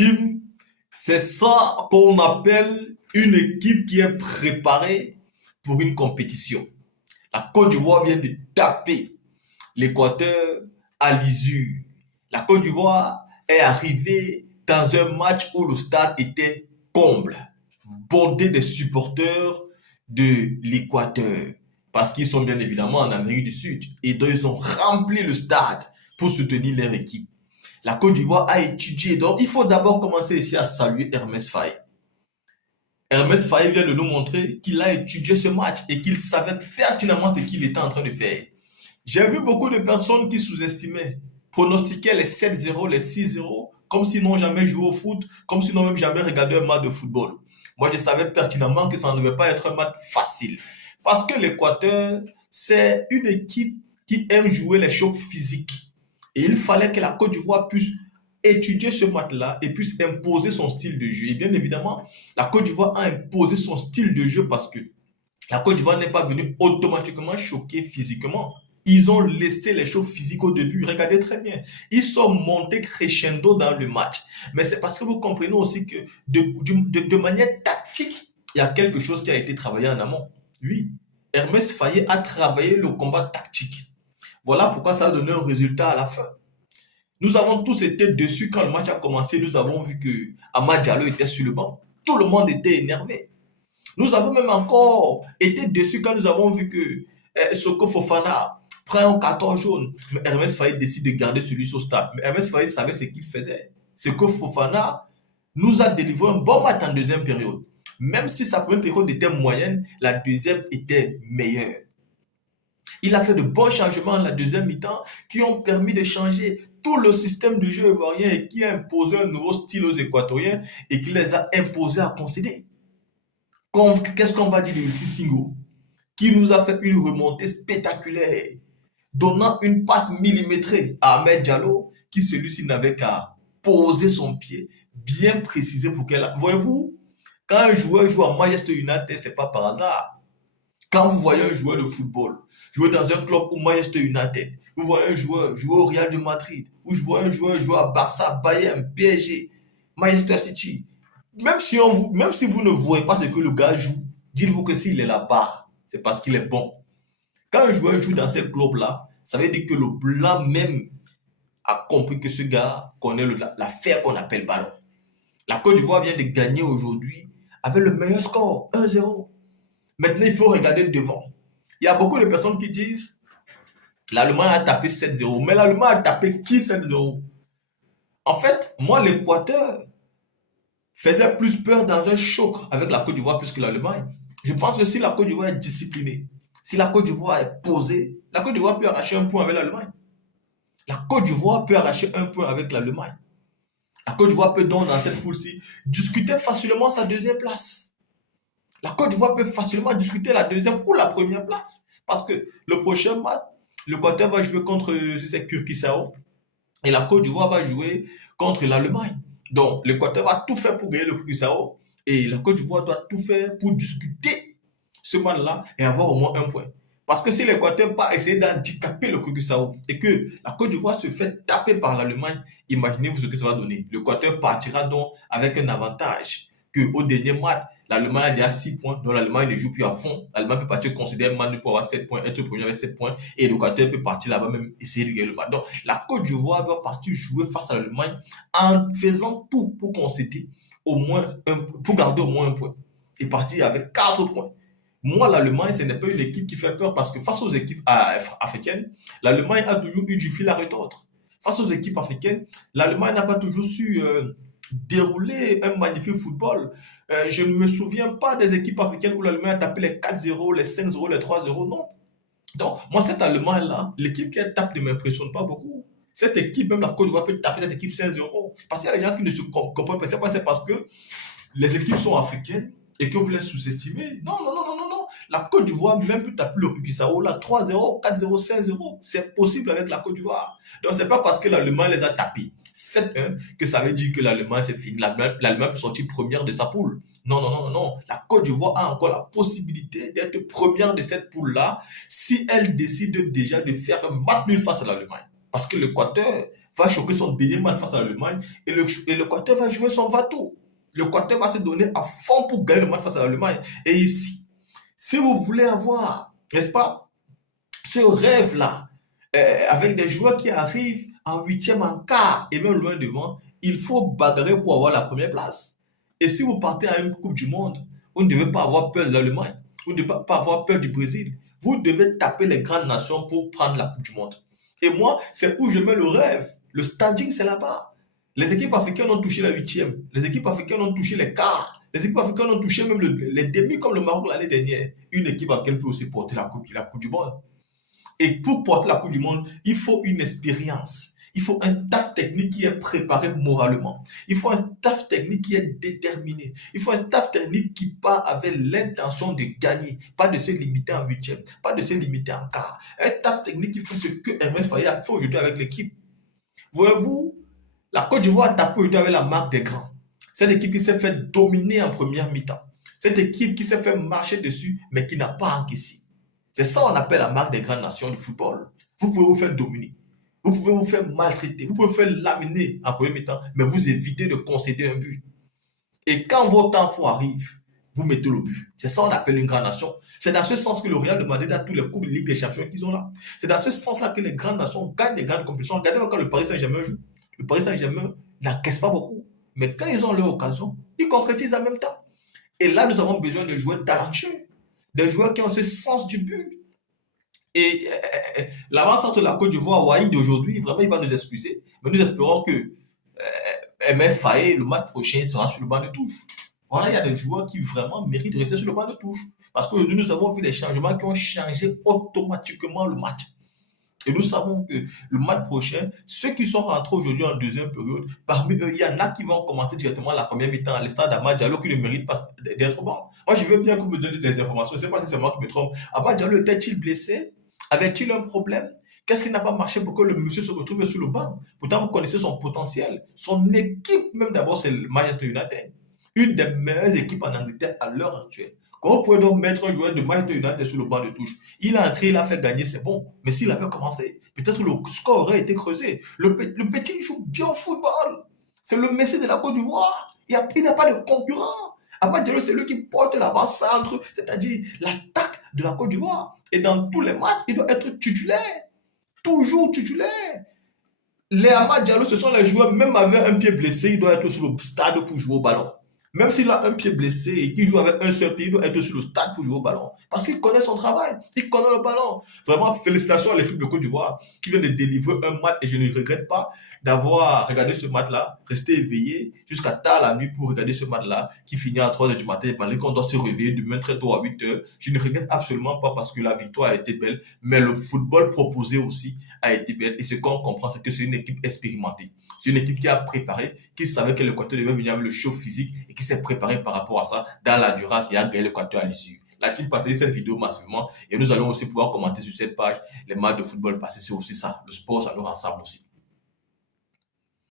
team, c'est ça qu'on appelle une équipe qui est préparée pour une compétition. La Côte d'Ivoire vient de taper l'Équateur à l'usure. La Côte d'Ivoire est arrivée dans un match où le stade était comble, bondé des supporters de l'Équateur, parce qu'ils sont bien évidemment en Amérique du Sud. Et donc, ils ont rempli le stade pour soutenir leur équipe. La Côte d'Ivoire a étudié. Donc, il faut d'abord commencer ici à saluer Hermès Faye. Hermès Faye vient de nous montrer qu'il a étudié ce match et qu'il savait pertinemment ce qu'il était en train de faire. J'ai vu beaucoup de personnes qui sous-estimaient, pronostiquaient les 7-0, les 6-0, comme s'ils n'ont jamais joué au foot, comme s'ils n'ont même jamais regardé un match de football. Moi, je savais pertinemment que ça ne devait pas être un match facile. Parce que l'Équateur, c'est une équipe qui aime jouer les chocs physiques. Et il fallait que la Côte d'Ivoire puisse étudier ce match-là et puisse imposer son style de jeu. Et bien évidemment, la Côte d'Ivoire a imposé son style de jeu parce que la Côte d'Ivoire n'est pas venue automatiquement choquer physiquement. Ils ont laissé les chocs physiques au début. Regardez très bien. Ils sont montés crescendo dans le match. Mais c'est parce que vous comprenez aussi que de manière tactique, il y a quelque chose qui a été travaillé en amont. Oui, Hermès Faye a travaillé le combat tactique. Voilà pourquoi ça a donné un résultat à la fin. Nous avons tous été déçus quand le match a commencé. Nous avons vu que Amad Diallo était sur le banc. Tout le monde était énervé. Nous avons même encore été déçus quand nous avons vu que Soko Fofana prend un carton jaune. Mais Hermès Faye décide de garder celui-ci au stade. Mais Hermès Faye savait ce qu'il faisait. Soko Fofana nous a délivré un bon match en deuxième période. Même si sa première période était moyenne, la deuxième était meilleure. Il a fait de bons changements en la deuxième mi-temps qui ont permis de changer tout le système de jeu ivoirien et qui a imposé un nouveau style aux Équatoriens et qui les a imposés à concéder. Qu'est-ce qu'on va dire de Fissingo qui nous a fait une remontée spectaculaire, donnant une passe millimétrée à Ahmed Diallo qui celui-ci n'avait qu'à poser son pied bien précisé pour qu'elle... Voyez-vous, quand un joueur joue à Manchester United, ce n'est pas par hasard. Quand vous voyez un joueur de football jouer dans un club comme Manchester United, vous voyez un joueur jouer au Real de Madrid, ou vous voyez un joueur jouer à Barça, Bayern, PSG, Manchester City, même si vous ne voyez pas ce que le gars joue, dites-vous que s'il est là-bas, c'est parce qu'il est bon. Quand un joueur joue dans ces clubs-là, ça veut dire que le blanc même a compris que ce gars connaît l'affaire qu'on appelle ballon. La Côte d'Ivoire vient de gagner aujourd'hui avec le meilleur score, 1-0. Maintenant, il faut regarder devant. Il y a beaucoup de personnes qui disent l'Allemagne a tapé 7-0. Mais l'Allemagne a tapé qui 7-0? En fait, moi, l'Équateur faisait plus peur dans un choc avec la Côte d'Ivoire plus que l'Allemagne. Je pense que si la Côte d'Ivoire est disciplinée, si la Côte d'Ivoire est posée, la Côte d'Ivoire peut arracher un point avec l'Allemagne. La Côte d'Ivoire peut arracher un point avec l'Allemagne. La Côte d'Ivoire peut donc, dans cette poule-ci, discuter facilement sa deuxième place. La Côte d'Ivoire peut facilement discuter la deuxième ou la première place. Parce que le prochain match, l'Équateur va jouer contre Curaçao et la Côte d'Ivoire va jouer contre l'Allemagne. Donc, l'Équateur va tout faire pour gagner le Curaçao et la Côte d'Ivoire doit tout faire pour discuter ce match-là et avoir au moins un point. Parce que si l'Équateur va essayer d'handicaper le Curaçao et que la Côte d'Ivoire se fait taper par l'Allemagne, imaginez-vous ce que ça va donner. L'Équateur partira donc avec un avantage qu'au dernier match, l'Allemagne a déjà 6 points, donc l'Allemagne ne joue plus à fond. L'Allemagne peut partir considérer un match pour avoir 7 points, être premier avec 7 points, et l'Équateur peut partir là-bas même essayer de gagner le match. Donc la Côte d'Ivoire doit partir jouer face à l'Allemagne en faisant tout pour concéder au moins pour garder au moins un point et partir avec 4 points. Moi, l'Allemagne, ce n'est pas une équipe qui fait peur parce que face aux équipes africaines, l'Allemagne a toujours eu du fil à retordre. Face aux équipes africaines, l'Allemagne n'a pas toujours su dérouler un magnifique football. Je ne me souviens pas des équipes africaines où l'Allemagne a tapé les 4-0, les 5-0, les 3-0, non. Donc, moi, cette Allemagne-là, l'équipe qui tape ne m'impressionne pas beaucoup. Cette équipe, même la Côte d'Ivoire peut taper cette équipe 5-0. Parce qu'il y a des gens qui ne se comprennent pas. C'est parce que les équipes sont africaines et que vous les sous-estimez. Non, non, non, non, non, non. La Côte d'Ivoire même peut taper le Curaçao là 3-0, 4-0, 5-0. C'est possible avec la Côte d'Ivoire. Donc, c'est pas parce que l'Allemagne les a tapés 7-1 que ça veut dire que l'Allemagne c'est fini. L'Allemagne peut sortir première de sa poule. Non, non, non, non, non. La Côte d'Ivoire a encore la possibilité d'être première de cette poule-là si elle décide déjà de faire un match nul face à l'Allemagne. Parce que l'Équateur va choquer son dernier match face à l'Allemagne et l'Équateur va jouer son bateau. L'Équateur va se donner à fond pour gagner le match face à l'Allemagne. Et ici, si vous voulez avoir, n'est-ce pas, ce rêve-là, avec des joueurs qui arrivent en huitième, en quart et même loin devant, il faut bagarrer pour avoir la première place. Et si vous partez à une Coupe du Monde, vous ne devez pas avoir peur de l'Allemagne, vous ne devez pas avoir peur du Brésil. Vous devez taper les grandes nations pour prendre la Coupe du Monde. Et moi, c'est où je mets le rêve. Le standing, c'est là-bas. Les équipes africaines ont touché la huitième. Les équipes africaines ont touché les quarts. Les équipes africaines ont touché même les demi comme le Maroc l'année dernière. Une équipe africaine peut aussi porter la coupe du Monde. Et pour porter la Coupe du Monde, il faut une expérience. Il faut un staff technique qui est préparé moralement. Il faut un staff technique qui est déterminé. Il faut un staff technique qui part avec l'intention de gagner, pas de se limiter en huitième, pas de se limiter en quart. Un staff technique qui fait ce que Hermès Faye a fait aujourd'hui avec l'équipe. Voyez-vous, la Côte d'Ivoire a tapé aujourd'hui avec la marque des grands. Cette équipe qui s'est fait dominer en première mi-temps. Cette équipe qui s'est fait marcher dessus, mais qui n'a pas encaissé. C'est ça qu'on appelle la marque des grandes nations du football. Vous pouvez vous faire dominer. Vous pouvez vous faire maltraiter. Vous pouvez vous faire laminer en premier mi-temps, mais vous évitez de concéder un but. Et quand vos temps forts arrivent, vous mettez le but. C'est ça qu'on appelle une grande nation. C'est dans ce sens que le Real de Madrid a tous les coupes de Ligue des Champions qu'ils ont là. C'est dans ce sens-là que les grandes nations gagnent des grandes compétitions. Regardez quand le Paris Saint-Germain joue. Le Paris Saint-Germain n'encaisse pas beaucoup. Mais quand ils ont leur occasion, ils concrétisent en même temps. Et là, nous avons besoin de joueurs talentueux. Des joueurs qui ont ce sens du but. Et l'avant-centre de la Côte d'Ivoire, Wahid, aujourd'hui, vraiment, il va nous excuser. Mais nous espérons que MF Faye, le match prochain, sera sur le banc de touche. Voilà, il y a des joueurs qui vraiment méritent de rester sur le banc de touche. Parce qu'aujourd'hui, nous avons vu des changements qui ont changé automatiquement le match. Et nous savons que le match prochain, ceux qui sont rentrés aujourd'hui en deuxième période, parmi eux, il y en a qui vont commencer directement la première mi-temps à l'Estade Amad Diallo qui ne méritent pas d'être bon. Moi, je veux bien que vous me donniez des informations. Je ne sais pas si c'est moi qui me trompe. Amad Diallo était-il blessé? Avait-il un problème? Qu'est-ce qui n'a pas marché pour que le monsieur se retrouve sur le banc? Pourtant, vous connaissez son potentiel. Son équipe, même d'abord, c'est le Manchester United. Une des meilleures équipes en Angleterre à l'heure actuelle. Comment vous pouvez donc mettre un joueur de Manchester United sur le banc de touche? Il a entré, il a fait gagner, c'est bon. Mais s'il avait commencé, peut-être le score aurait été creusé. Le petit joue bien au football. C'est le Messi de la Côte d'Ivoire. Il n'y a pas de concurrent. Amad Diallo, c'est lui qui porte l'avant-centre, c'est-à-dire l'attaque de la Côte d'Ivoire. Et dans tous les matchs, il doit être titulaire. Toujours titulaire. Les Amad Diallo, ce sont les joueurs, même avec un pied blessé, il doit être sur le stade pour jouer au ballon. Même s'il a un pied blessé et qu'il joue avec un seul pied, il doit être sur le stade pour jouer au ballon. Parce qu'il connaît son travail, il connaît le ballon. Vraiment, félicitations à l'équipe de Côte d'Ivoire qui vient de délivrer un match et je ne regrette pas d'avoir regardé ce match-là, resté éveillé jusqu'à tard la nuit pour regarder ce match-là qui finit à 3h du matin, malgré qu'on doit se réveiller demain très tôt à 8h. Je ne regrette absolument pas parce que la victoire a été belle, mais le football proposé aussi a été belle. Et ce qu'on comprend, c'est que c'est une équipe expérimentée. C'est une équipe qui a préparé, qui savait que l'Équateur devait venir avec le show physique et qui s'est préparé par rapport à ça dans la durance et a gagné l'Équateur à l'issue. La team partage cette vidéo massivement et nous allons aussi pouvoir commenter sur cette page les matchs de football passés. C'est aussi ça. Le sport, ça nous rassemble aussi.